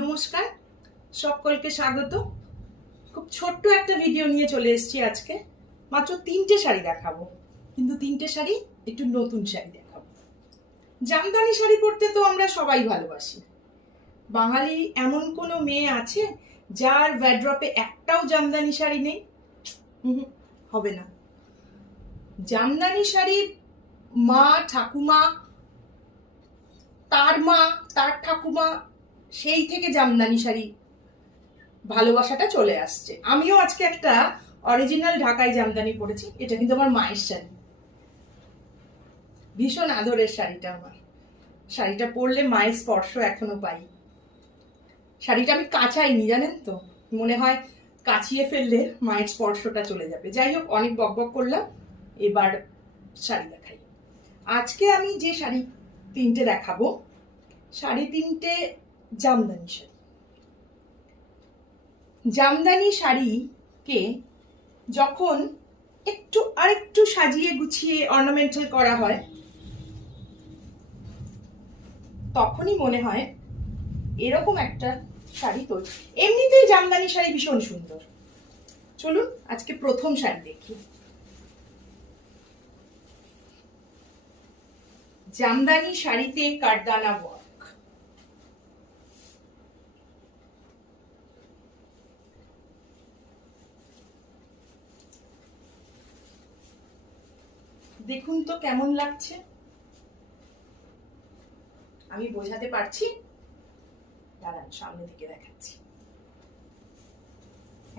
নমস্কার, সকলকে স্বাগত। খুব ছোট্ট একটা ভিডিও নিয়ে চলে এসেছি আজকে। মাত্র 3টে শাড়ি দেখাবো, কিন্তু 3টে শাড়ি একটু নতুন শাড়ি দেখাবো। জামদানি শাড়ি পরতে তো আমরা সবাই ভালোবাসি। বাঙালি এমন কোনো মেয়ে আছে যার ওয়ার্ড্রপে একটাও জামদানি শাড়ি নেই? হবে না। জামদানি শাড়ির মা ঠাকুমা, তার মা তার ঠাকুমা, সেই থেকে জামদানি শাড়ি ভালোবাসাটা চলে আসছে। আমিও আজকে একটা অরিজিনাল ঢাকাই জামদানি পরেছি। এটা কিন্তু আমার মায়ের শাড়ি, ভীষণ আদরের শাড়িটা আমার। শাড়িটা পরলে মায়ের স্পর্শ এখনো পাই। শাড়িটা আমি কাচাইনি, জানেন তো, মনে হয় কাচিয়ে ফেললে মায়ের স্পর্শটা চলে যাবে। যাই হোক, অনেক বকবক করলাম, এবার শাড়ি দেখাই। আজকে আমি যে শাড়ি 3টে দেখাবো, শাড়ি 3টে জামদানি শাড়ি। জামদানি শাড়িকে যখন আরেকটু সাজিয়ে গুছিয়ে অর্নামেন্টাল করা হয়, তখনই মনে হয় এরকম একটা শাড়ি তৈরি। এমনিতেই জামদানি শাড়ি ভীষণ সুন্দর। চলুন আজকে প্রথম শাড়ি দেখি। জামদানি শাড়িতে কারদানা ওয়ার্ক। দেখুন তো কেমন লাগছে। আমি বোঝাতে পারছি? দাঁড়ান, সামনে থেকে দেখাচ্ছি।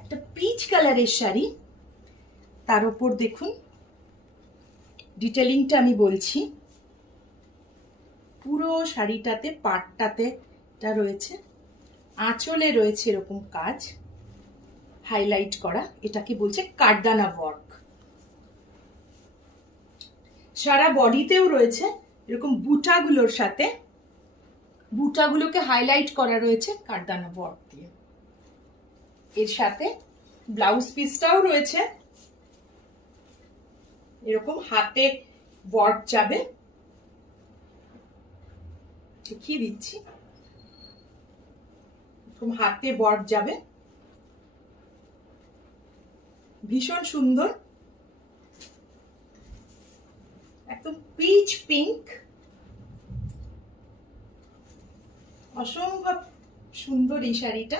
একটা পিচ কালারের শাড়ি, তার উপর দেখুন ডিটেলিংটা আমি বলছি। পুরো শাড়িটাতে পাটটাতে এটা রয়েছে, আঁচলে রয়েছে এরকম কাজ হাইলাইট করা। এটাকে বলছে কারদানা ওয়ার্ক। সারা বডিতেও রয়েছে এরকম বুটাগুলোর সাথে, বুটাগুলোকে হাইলাইট করা রয়েছে কারদানা ওয়ার্ক দিয়ে। এর সাথে ব্লাউজ পিসটাও রয়েছে, এরকম হাতে ওয়ার্ক যাবে। দেখিয়ে দিচ্ছি, এরকম হাতে ওয়ার্ক যাবে, ভীষণ সুন্দর। একদম পিচ পিঙ্ক, অসম্ভব সুন্দর এই শাড়িটা।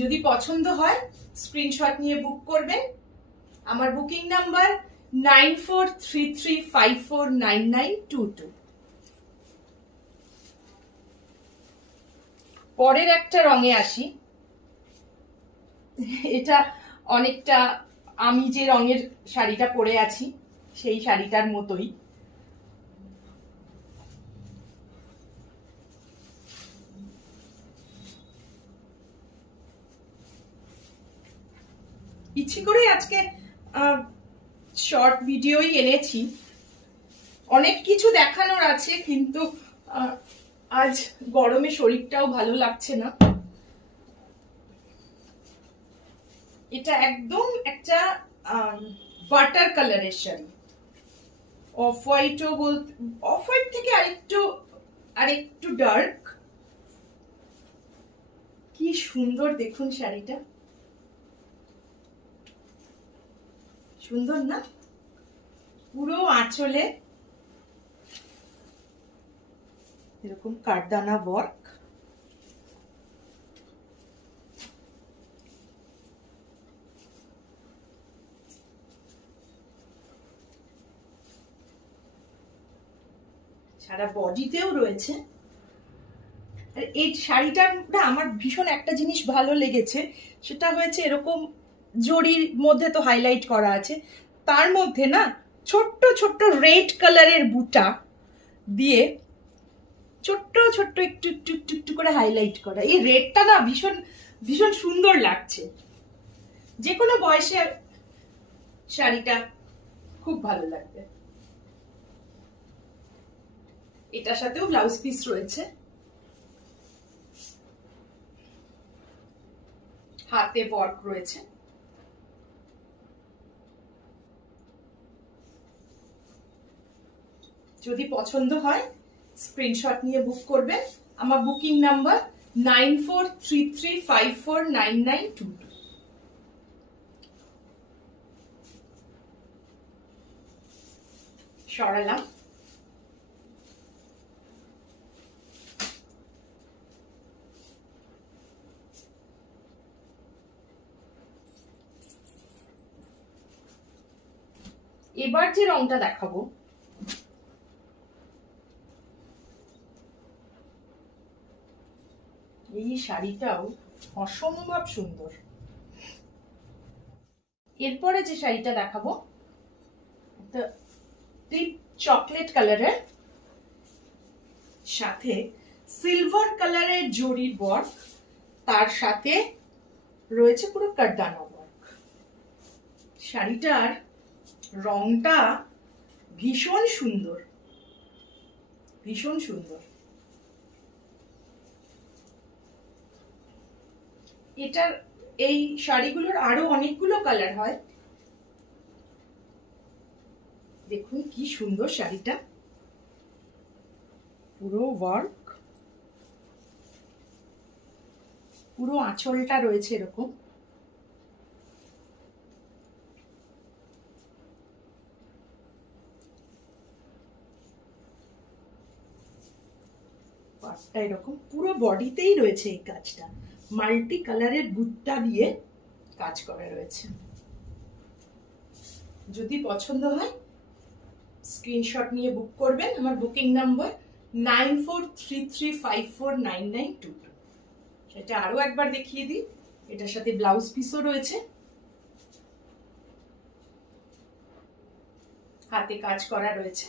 যদি পছন্দ হয় স্ক্রিনশট নিয়ে বুক করবেন। আমার বুকিং নাম্বার 9433549922। পরের একটা রঙে আসি। এটা অনেকটা আমি যে রঙের শাড়িটা পরে আছি সেই শাড়িটার মতোই। ইচ্ছে করে আজকে শর্ট ভিডিওই এনেছি। অনেক কিছু দেখানোর আছে, কিন্তু আজ গরমে শরীরটাও ভালো লাগছে না। এটা একদম একটা বাটার কালারের শাড়ি। অফ হোয়াইটও বলতে, অফ হোয়াইট থেকে আরেকটু ডার্ক। কি সুন্দর দেখুন শাড়িটা, সুন্দর না? পুরো আঁচলে এরকম কারদানা ওয়ার্ক। সারা বডিতেও রয়েছে। আর এই শাড়িটা না, আমার ভীষণ একটা জিনিস ভালো লেগেছে, সেটা হয়েছে এরকম জরির মধ্যে তো হাইলাইট করা আছে, তার মধ্যে না ছোট্ট ছোট্ট রেড কালারের বুটা দিয়ে ছোট্ট ছোট্ট একটু একটু একটু একটু করে হাইলাইট করা। এই রেডটা না ভীষণ ভীষণ সুন্দর লাগছে। যে কোনো বয়সে শাড়িটা খুব ভালো লাগবে। এটার সাথেও ব্লাউজ পিস রয়েছে, হাতে ওয়ার্ক রয়েছে। যদি পছন্দ হয় স্ক্রিনশট নিয়ে বুক করবেন। আমার বুকিং নাম্বার 9433549922। সরালাম। এবার যে রংটা দেখাবো, এই শাড়িটাও অসম্ভব সুন্দর। এরপরে যে শাড়িটা দেখাবো ডিপ চকলেট কালারের সাথে সিলভার কালারের জরির ওয়ার্ক, তার সাথে রয়েছে পুরো কারদানা ওয়ার্ক। শাড়িটার রংটা ভীষণ সুন্দর, ভীষণ সুন্দর। এটার এই শাড়িগুলোর আরো অনেকগুলো কালার হয়। দেখুন কি সুন্দর শাড়িটা, পুরো ওয়ার্ক, পুরো আঁচলটা রয়েছে এরকম। পাটটা এরকম, পুরো বডিতেই রয়েছে এই কাজটা, মাল্টি কালারের বুটটা দিয়ে কাজ করা রয়েছে। যদি পছন্দ হয় স্ক্রিনশট নিয়ে বুক করবেন। আমার বুকিং নাম্বার 9433549922। সেটা আরো একবার দেখিয়ে দিই। এটার সাথে ব্লাউজ পিসও রয়েছে, হাতে কাজ করা রয়েছে।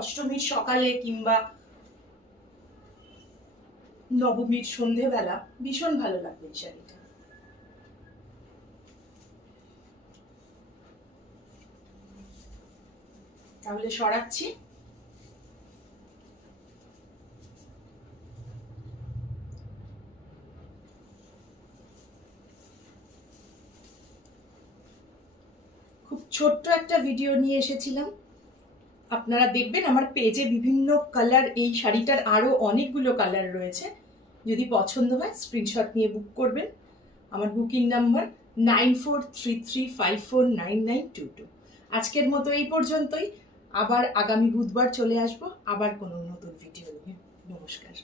অষ্টমীর সকালে কিংবা নবমীর সন্ধেবেলা ভীষণ ভালো লাগবে এই শাড়িটা। তাহলে সরাচ্ছি। খুব ছোট্ট একটা ভিডিও নিয়ে এসেছিলাম, আপনারা দেখবেন আমার পেজে বিভিন্ন কালার, এই শাড়িটার আরো অনেকগুলো কালার রয়েছে। যদি পছন্দ হয় স্ক্রিনশট নিয়ে বুক করবেন। আমার বুকিং নাম্বার 9433549922। আজকের মতো এই পর্যন্তই। আবার আগামী বুধবার চলে আসবো আবার কোনো নতুন ভিডিও নিয়ে। নমস্কার।